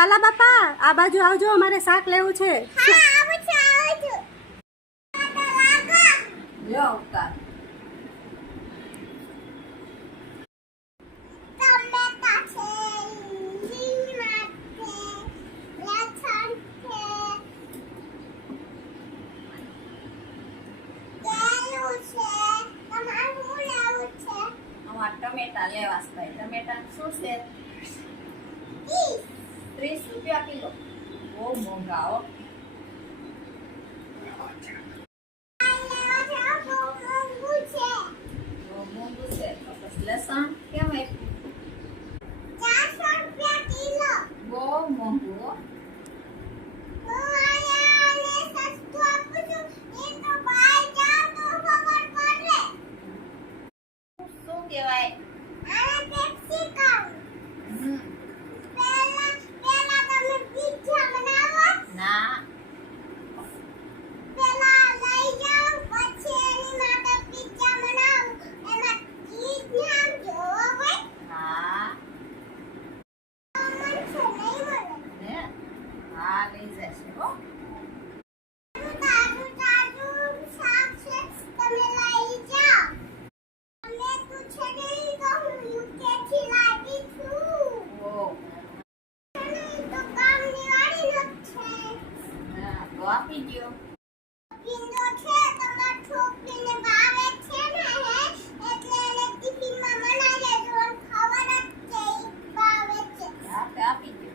વાલા બાપા આ બાજુ આવજો અમારે શાક લેવું છે. ટમેટા લેવા ટમેટા શું છે? ત્રીસ રૂપિયા કિલો. બહુ મોંઘા હો. લસણ કેમ આપ્યું? બહુ તો આપી દો પિંડો છે તમાર છોકરીને ભાવે છે ને હે એટલે એને ટિફિનમાં મનાઈ લેજો અને ખબર જ છે ભાવે છે આપે આપી દો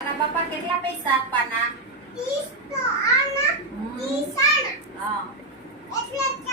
બાપા કેટલા પૈસા આપવાના 30 તો આના 30 આના હા એટલે